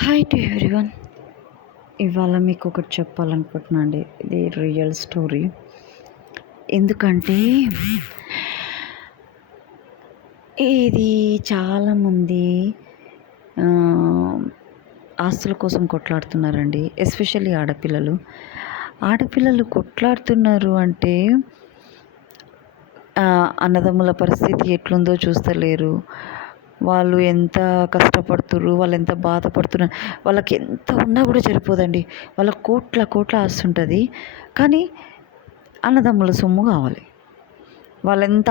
Hi to everyone. ఇవాళ మీకు ఒకటి చెప్పాలనుకుంటున్నా అండి. ఇది రియల్ స్టోరీ. ఎందుకంటే ఇది చాలామంది ఆస్తుల కోసం కొట్లాడుతున్నారండి. ఎస్పెషల్లీ ఆడపిల్లలు. ఆడపిల్లలు కొట్లాడుతున్నారు అంటే అన్నదమ్ముల పరిస్థితి ఎట్లుందో చూస్తలేరు. వాళ్ళు ఎంత కష్టపడుతుర్రు, వాళ్ళు ఎంత బాధపడుతున్నారు. వాళ్ళకి ఎంత ఉన్నా కూడా సరిపోదండి. వాళ్ళకి కోట్ల కోట్ల ఆస్తి ఉంటుంది, కానీ అన్నదమ్ముల సొమ్ము కావాలి. వాళ్ళెంత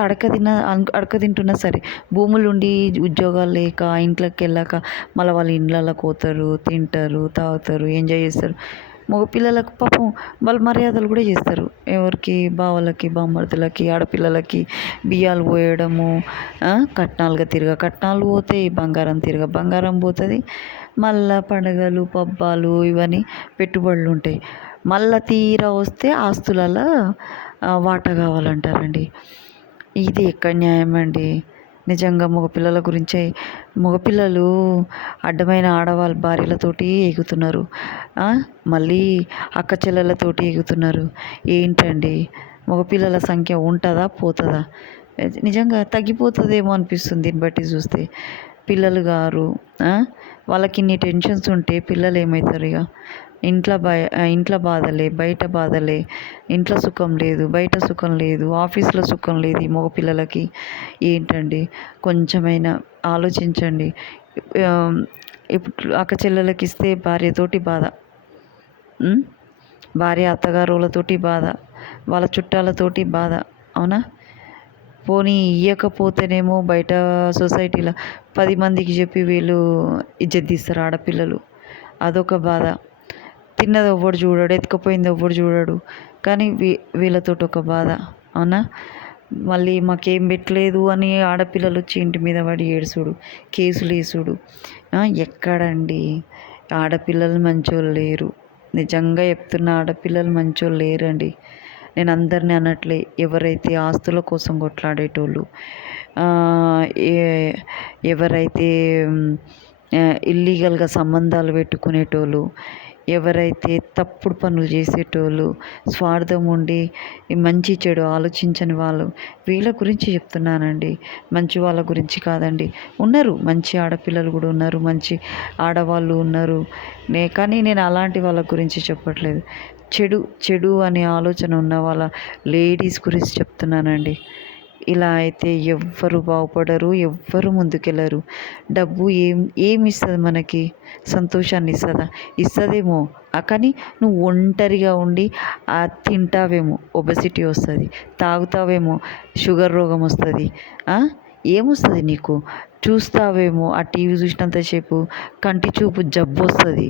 అడక తింటున్నా సరే, భూములుండి ఉద్యోగాలు లేక ఇంట్లోకి వెళ్ళాక మళ్ళీ వాళ్ళ ఇళ్ళలోకి పోతారు, తింటారు, తాగుతారు, ఎంజాయ్ చేస్తారు. మగపిల్లలకు పాపం వాళ్ళు మర్యాదలు కూడా చేస్తారు. ఎవరికి? బావలకి, బామ్మర్దులకి, ఆడపిల్లలకి బియ్యాలు పోయడము, కట్నాలు పోతాయి, బంగారం పోతుంది. మళ్ళా పండగలు, పబ్బాలు ఇవన్నీ పెట్టుబడులు ఉంటాయి. మళ్ళా తీరా వస్తే ఆస్తులలో వాటా కావాలంటారండి. ఇది ఎక్కడ న్యాయం అండి? నిజంగా మగపిల్లలు అడ్డమైన ఆడవాళ్ళ భార్యలతోటి ఎగుతున్నారు, మళ్ళీ అక్క చెల్లెలతోటి ఎగుతున్నారు. ఏంటండి? మగపిల్లల సంఖ్య ఉంటుందా, పోతుందా? నిజంగా తగ్గిపోతుందేమో అనిపిస్తుంది దీన్ని బట్టి చూస్తే. పిల్లలు గారు వాళ్ళకి ఇన్ని టెన్షన్స్ ఉంటే పిల్లలు ఏమవుతారు? ఇక ఇంట్లో బాధలే, బయట బాధలే. ఇంట్లో సుఖం లేదు, బయట సుఖం లేదు, ఆఫీస్లో సుఖం లేదు ఈ మగపిల్లలకి. ఏంటండి? కొంచెమైనా ఆలోచించండి. ఇప్పుడు అక్క చెల్లెలకి ఇస్తే భార్యతోటి బాధ, భార్య అత్తగారులతోటి బాధ, వాళ్ళ చుట్టాలతోటి బాధ. అవునా? పోనీ ఇవ్వకపోతేనేమో బయట సొసైటీలో 10 మందికి చెప్పి వీళ్ళు ఇజ్జత్ తీస్తారు ఆడపిల్లలు. అదొక బాధ. తిన్నది ఎవ్వడు చూడడు, ఎత్తుకుపోయింది ఎవ్వడు చూడడు, కానీ వీళ్ళతోటి ఒక బాధ. అవునా? మళ్ళీ మాకేం పెట్టలేదు అని ఆడపిల్లలు వచ్చి ఇంటి మీద పడి ఏడుసుడు, కేసులు వేసుడు. ఎక్కడండి? ఆడపిల్లలు మంచోళ్ళు లేరు. నిజంగా చెప్తున్న, ఆడపిల్లలు మంచోళ్ళు లేరండి. నేను అందరినీ అనట్లే. ఎవరైతే ఆస్తుల కోసం కొట్లాడేటోళ్ళు, ఎవరైతే ఇల్లీగల్గా సంబంధాలు పెట్టుకునేటోళ్ళు, ఎవరైతే తప్పుడు పనులు చేసేటోళ్ళు, స్వార్థం ఉండి మంచి చెడు ఆలోచించని వాళ్ళు, వీళ్ళ గురించి చెప్తున్నానండి. మంచి వాళ్ళ గురించి కాదండి. ఉన్నారు మంచి ఆడపిల్లలు కూడా ఉన్నారు, మంచి ఆడవాళ్ళు ఉన్నారు. కానీ నేను అలాంటి వాళ్ళ గురించి చెప్పట్లేదు. చెడు అనే ఆలోచన ఉన్న వాళ్ళ లేడీస్ గురించి చెప్తున్నానండి. ఇలా అయితే ఎవ్వరు బాగుపడరు, ఎవ్వరు ముందుకెళ్ళరు. డబ్బు ఏమి ఇస్తుంది మనకి? సంతోషాన్ని ఇస్తుందా? ఇస్తుందేమో, కానీ నువ్వు ఒంటరిగా ఉండి తింటావేమో ఒబెసిటీ వస్తుంది, తాగుతావేమో షుగర్ రోగం వస్తుంది. ఏమొస్తుంది నీకు? చూస్తావేమో ఆ టీవీ చూసినంతసేపు కంటి చూపు జబ్బు వస్తుంది.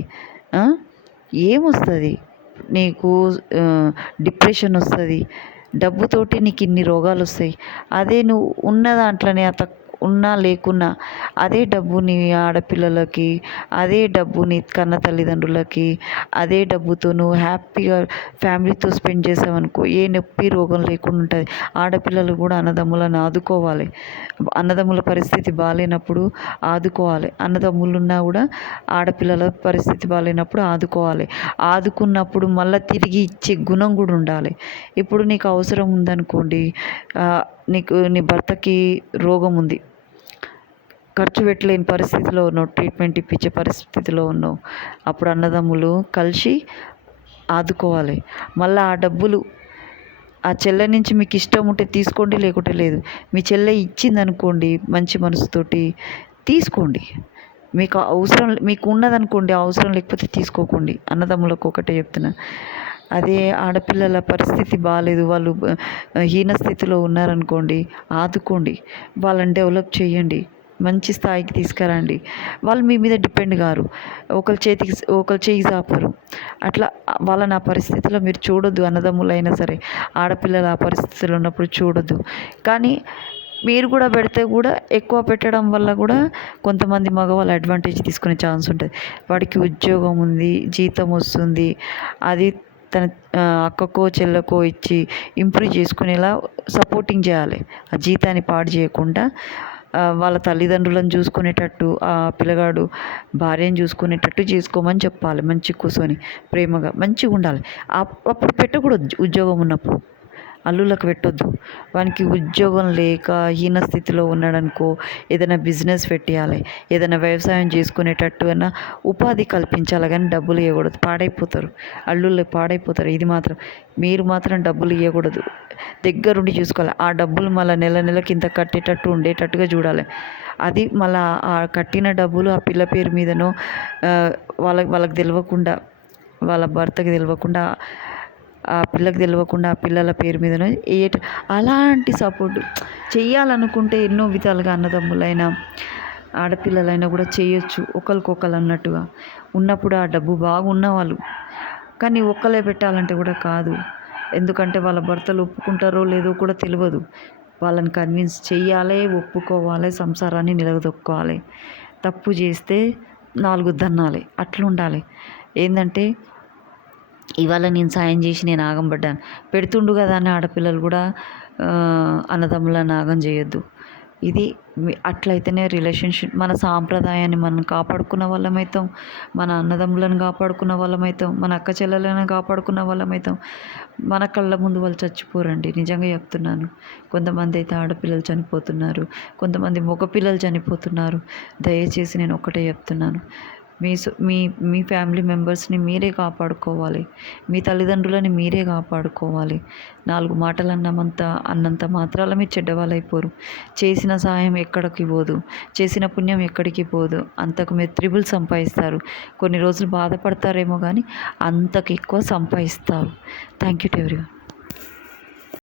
ఏమొస్తుంది నీకు? డిప్రెషన్ వస్తుంది. డబ్బుతోటి నీకు ఇన్ని రోగాలు వస్తాయి. అదే నువ్వు ఉన్న దాంట్లోనే ఉన్నా లేకున్నా అదే డబ్బు నీ ఆడపిల్లలకి, అదే డబ్బు నీ కన్న తల్లిదండ్రులకి, అదే డబ్బుతో నువ్వు హ్యాపీగా ఫ్యామిలీతో స్పెండ్ చేసావనుకో, ఏ నొప్పి రోగం లేకుండా ఉంటుంది. ఆడపిల్లలు కూడా అన్నదమ్ములను ఆదుకోవాలి. అన్నదమ్ముల పరిస్థితి బాగాలేనప్పుడు ఆదుకోవాలి. అన్నదమ్ములున్నా కూడా ఆడపిల్లల పరిస్థితి బాగాలేనప్పుడు ఆదుకోవాలి. ఆదుకున్నప్పుడు మళ్ళీ తిరిగి ఇచ్చే గుణం కూడా ఉండాలి. ఇప్పుడు నీకు అవసరం ఉందనుకోండి, నీ భర్తకి రోగం ఉంది, ఖర్చు పెట్టలేని పరిస్థితిలో ఉన్నావు, ట్రీట్మెంట్ ఇప్పించే పరిస్థితిలో ఉన్నావు, అప్పుడు అన్నదమ్ములు కలిసి ఆదుకోవాలి. మళ్ళీ ఆ డబ్బులు ఆ చెల్లె నుంచి మీకు ఇష్టం ఉంటే తీసుకోండి, లేకుంటే లేదు. మీ చెల్లె ఇచ్చిందనుకోండి మంచి మనసుతోటి, తీసుకోండి. మీకు ఉన్నదనుకోండి, అవసరం లేకపోతే తీసుకోకండి. అన్నదమ్ములకు ఒకటే చెప్తున్నా. అదే ఆడపిల్లల పరిస్థితి బాగాలేదు, వాళ్ళు హీన స్థితిలో ఉన్నారనుకోండి, ఆదుకోండి. వాళ్ళని డెవలప్ చేయండి, మంచి స్థాయికి తీసుకురండి. వాళ్ళు మీ మీద డిపెండ్ కారు, ఒకరు చేయి చాపరు. అట్లా వాళ్ళని ఆ పరిస్థితిలో మీరు చూడొద్దు. అన్నదమ్ములైనా సరే ఆడపిల్లలు ఆ పరిస్థితిలో ఉన్నప్పుడు చూడొద్దు. కానీ మీరు కూడా పెడితే కూడా ఎక్కువ పెట్టడం వల్ల కూడా కొంతమంది మగవాళ్ళు అడ్వాంటేజ్ తీసుకునే ఛాన్స్ ఉంటుంది. వాడికి ఉద్యోగం ఉంది, జీతం వస్తుంది, అది తన అక్కకో చెల్లెకో ఇచ్చి ఇంప్రూవ్ చేసుకునేలా సపోర్టింగ్ చేయాలి. ఆ జీతాన్ని పాడు చేయకుండా వాళ్ళ తల్లిదండ్రులను చూసుకునేటట్టు, ఆ పిల్లగాడు భార్యను చూసుకునేటట్టు చేసుకోమని చెప్పాలి. మంచిగా కూర్చొని ప్రేమగా మంచిగా ఉండాలి. అప్పుడు పెట్టకూడదు ఉద్యోగం ఉన్నప్పుడు. అల్లుళ్ళకి పెట్టొద్దు. వానికి ఉద్యోగం లేక హీన స్థితిలో ఉన్నాడనుకో, ఏదైనా బిజినెస్ పెట్టియాలి, ఏదైనా వ్యవసాయం చేసుకునేటట్టు అన్నా ఉపాధి కల్పించాలి. కానీ డబ్బులు ఇవ్వకూడదు, పాడైపోతారు అల్లుళ్ళు, పాడైపోతారు. ఇది మాత్రం మీరు మాత్రం డబ్బులు ఇవ్వకూడదు, దగ్గరుండి చూసుకోవాలి. ఆ డబ్బులు మళ్ళీ నెల నెలకి ఇంత కట్టేటట్టు ఉండేటట్టుగా చూడాలి. అది మళ్ళీ ఆ కట్టిన డబ్బులు ఆ పిల్ల పేరు మీదనో వాళ్ళకి తెలియకుండా, వాళ్ళ భర్తకి తెలియకుండా, ఆ పిల్లకి తెలియకుండా ఆ పిల్లల పేరు మీదనో అలాంటి సపోర్టు చెయ్యాలనుకుంటే ఎన్నో విధాలుగా అన్నదమ్ములైనా ఆడపిల్లలైనా కూడా చేయొచ్చు, ఒకరికొకరు అన్నట్టుగా ఉన్నప్పుడు. ఆ డబ్బు బాగున్న వాళ్ళు, కానీ ఒక్కలే పెట్టాలంటే కూడా కాదు. ఎందుకంటే వాళ్ళ భర్తలు ఒప్పుకుంటారో లేదో కూడా తెలియదు. వాళ్ళని కన్విన్స్ చెయ్యాలి, ఒప్పుకోవాలి, సంసారాన్ని నిలదొక్కోవాలి. తప్పు చేస్తే 4 దన్నాలి, అట్లా ఉండాలి. ఏంటంటే ఇవాళ నేను సాయం చేసి నేను ఆగం పడ్డాను, పెడుతుండు కదా అని ఆడపిల్లలు కూడా అన్నదమ్ములను ఆగం చేయొద్దు. ఇది అట్లయితేనే రిలేషన్షిప్, మన సాంప్రదాయాన్ని మనం కాపాడుకున్న వాళ్ళమవుతాం, మన అన్నదమ్ములను కాపాడుకున్న వాళ్ళమవుతాం, మన అక్క చెల్లెలను కాపాడుకున్న వాళ్ళమవుతాం. మన కళ్ళ ముందు వాళ్ళు చచ్చిపోరండి, నిజంగా చెప్తున్నాను. కొంతమంది అయితే ఆడపిల్లలు చనిపోతున్నారు, కొంతమంది మగపిల్లలు చనిపోతున్నారు. దయచేసి నేను ఒకటే చెప్తున్నాను, మీ ఫ్యామిలీ మెంబర్స్ని మీరే కాపాడుకోవాలి, మీ తల్లిదండ్రులని మీరే కాపాడుకోవాలి. 4 మాటలు అన్నంత మాత్రాల మీరు చెడ్డవాళ్ళైపోరు. చేసిన సాయం ఎక్కడికి పోదు, చేసిన పుణ్యం ఎక్కడికి పోదు. అంతకు మీరు త్రిబుల్ సంపాదిస్తారు. కొన్ని రోజులు బాధపడతారేమో కానీ అంతకు ఎక్కువ సంపాదిస్తారు. Thank you to everyone.